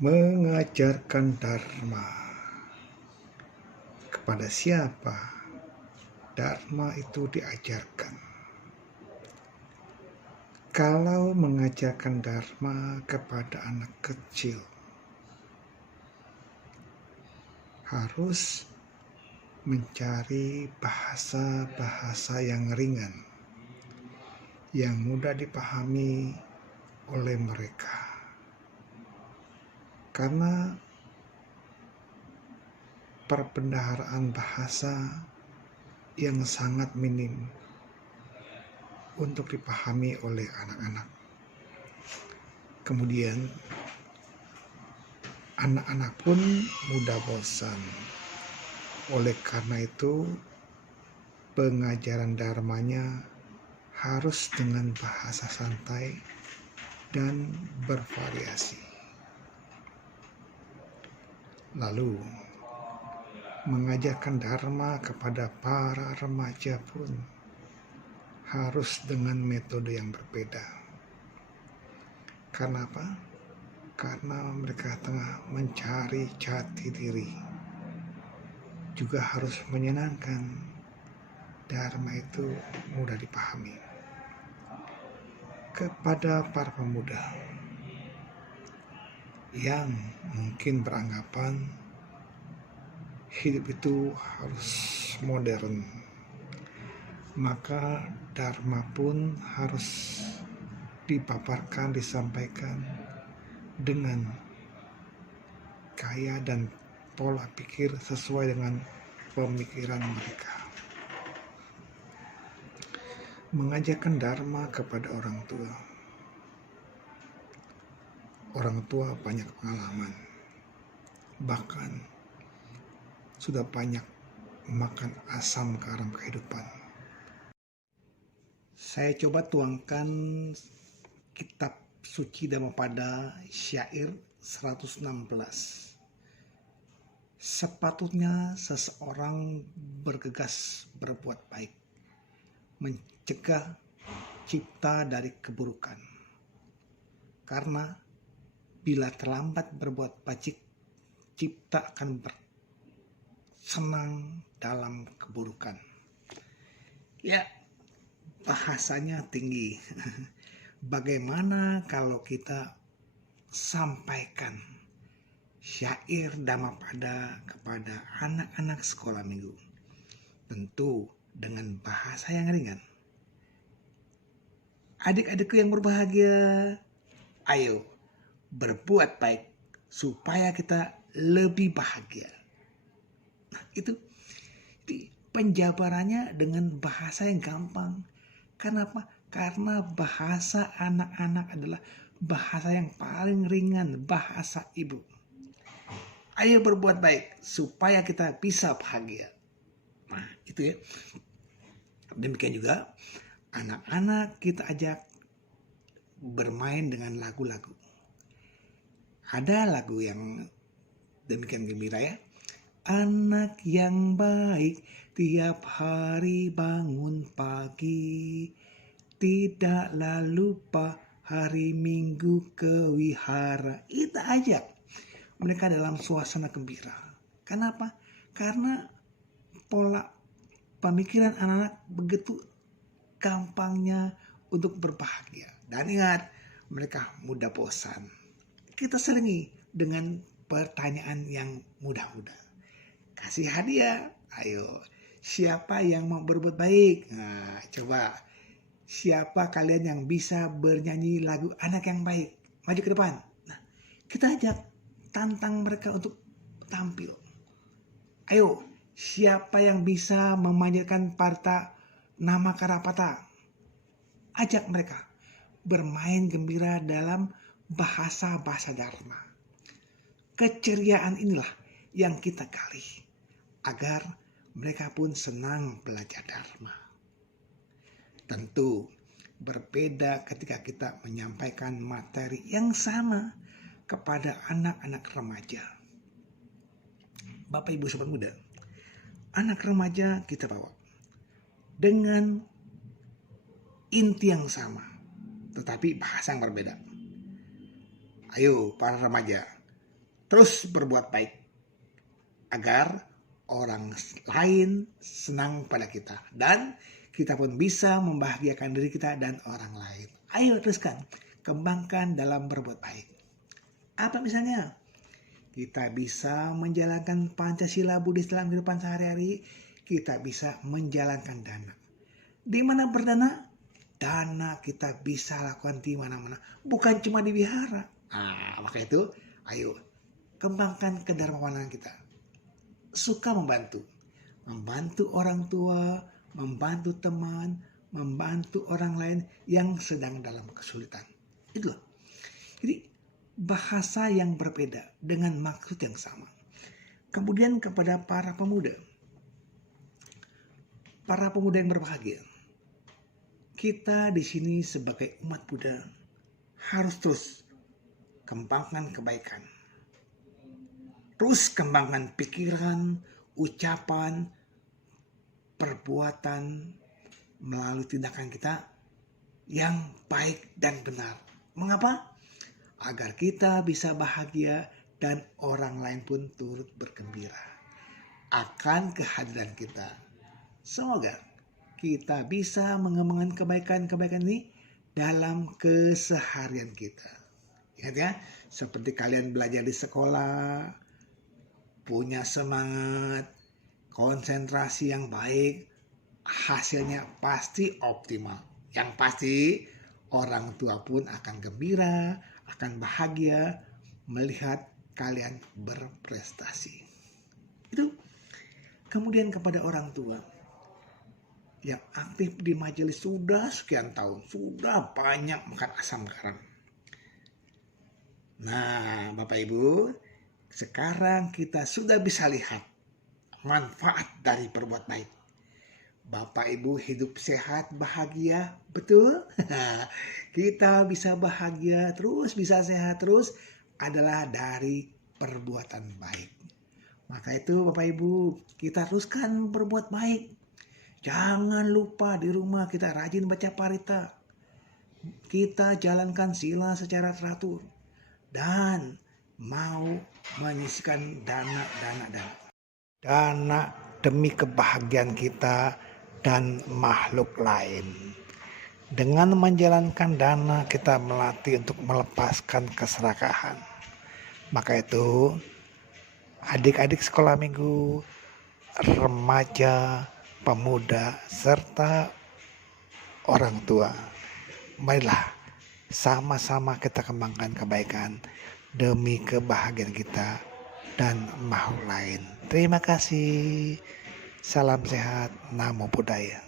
Mengajarkan dharma. Kepada siapa dharma itu diajarkan? Kalau mengajarkan dharma kepada anak kecil, harus mencari bahasa-bahasa yang ringan, yang mudah dipahami oleh mereka. Karena perbendaharaan bahasa yang sangat minim untuk dipahami oleh anak-anak. Kemudian anak-anak pun mudah bosan. Oleh karena itu, pengajaran dharmanya harus dengan bahasa santai dan bervariasi. Lalu, mengajarkan dharma kepada para remaja pun harus dengan metode yang berbeda. Karena apa? Karena mereka tengah mencari jati diri. Juga harus menyenangkan. Dharma itu mudah dipahami. Kepada para pemuda yang mungkin beranggapan hidup itu harus modern, maka dharma pun harus dipaparkan, disampaikan dengan gaya dan pola pikir sesuai dengan pemikiran mereka. Mengajarkan dharma kepada orang tua. Orang tua banyak pengalaman, bahkan sudah banyak makan asam garam kehidupan. Saya coba tuangkan kitab suci Dhammapada syair 116. Sepatutnya seseorang bergegas berbuat baik, mencegah cipta dari keburukan. Karena bila terlambat berbuat baik, cipta akan bersenang dalam keburukan. Ya, bahasanya tinggi. Bagaimana kalau kita sampaikan syair Dhammapada kepada anak-anak sekolah minggu? Tentu dengan bahasa yang ringan. Adik-adikku yang berbahagia, ayo berbuat baik supaya kita lebih bahagia. Nah, itu penjabarannya dengan bahasa yang gampang. Kenapa? Karena bahasa anak-anak adalah bahasa yang paling ringan, bahasa ibu. Ayo berbuat baik supaya kita bisa bahagia. Nah, itu ya. Demikian juga anak-anak kita ajak bermain dengan lagu-lagu. Ada lagu yang demikian gembira ya. Anak yang baik tiap hari bangun pagi, tidaklah lupa hari Minggu ke wihara. Itu aja. Mereka dalam suasana gembira. Kenapa? Karena pola pemikiran anak-anak begitu gampangnya untuk berbahagia. Dan ingat, mereka mudah bosan. Kita selingi dengan pertanyaan yang mudah-mudah. Kasih hadiah, ayo. Siapa yang mau berbuat baik? Nah, coba. Siapa kalian yang bisa bernyanyi lagu anak yang baik? Maju ke depan. Nah, kita ajak, tantang mereka untuk tampil. Ayo, siapa yang bisa memanjatkan parta nama Karapata? Ajak mereka bermain gembira dalam bahasa-bahasa dharma. Keceriaan inilah yang kita gali agar mereka pun senang belajar dharma. Tentu berbeda ketika kita menyampaikan materi yang sama kepada anak-anak remaja. Bapak Ibu Sobat Muda, anak remaja kita bawa dengan inti yang sama, tetapi bahasa yang berbeda. Ayo para remaja, terus berbuat baik agar orang lain senang pada kita dan kita pun bisa membahagiakan diri kita dan orang lain. Ayo teruskan, kembangkan dalam berbuat baik. Apa misalnya? Kita bisa menjalankan Pancasila Buddhis dalam kehidupan sehari-hari. Kita bisa menjalankan dana. Di mana berdana? Dana kita bisa lakukan di mana-mana. Bukan cuma di wihara. Maka itu, ayo kembangkan kedermawanan kita. Suka membantu. Membantu orang tua, membantu teman, membantu orang lain yang sedang dalam kesulitan. Itulah. Jadi bahasa yang berbeda dengan maksud yang sama. Kemudian kepada para pemuda yang berbahagia, kita di sini sebagai umat Buddha harus terus kembangkan kebaikan, terus kembangkan pikiran, ucapan, perbuatan melalui tindakan kita yang baik dan benar. Mengapa? Agar kita bisa bahagia dan orang lain pun turut bergembira akan kehadiran kita. Semoga kita bisa mengembangkan kebaikan-kebaikan ini dalam keseharian kita. Ingat ya, seperti kalian belajar di sekolah, punya semangat, konsentrasi yang baik, hasilnya pasti optimal. Yang pasti orang tua pun akan gembira, akan bahagia melihat kalian berprestasi. Itu. Kemudian kepada orang tua yang aktif di majelis sudah sekian tahun, sudah banyak makan asam garam. Nah, Bapak Ibu, sekarang kita sudah bisa lihat manfaat dari berbuat baik. Bapak Ibu hidup sehat, bahagia, betul? Kita bisa bahagia terus, bisa sehat terus adalah dari perbuatan baik. Maka itu Bapak Ibu, kita teruskan berbuat baik. Jangan lupa di rumah kita rajin baca parita. Kita jalankan sila secara teratur. Dan mau menyisihkan dana demi kebahagiaan kita dan makhluk lain. Dengan menjalankan dana kita melatih untuk melepaskan keserakahan. Maka itu adik-adik sekolah minggu, remaja, pemuda, serta orang tua, marilah sama-sama kita kembangkan kebaikan demi kebahagiaan kita dan makhluk lain. Terima kasih. Salam sehat, Namo Buddhaya.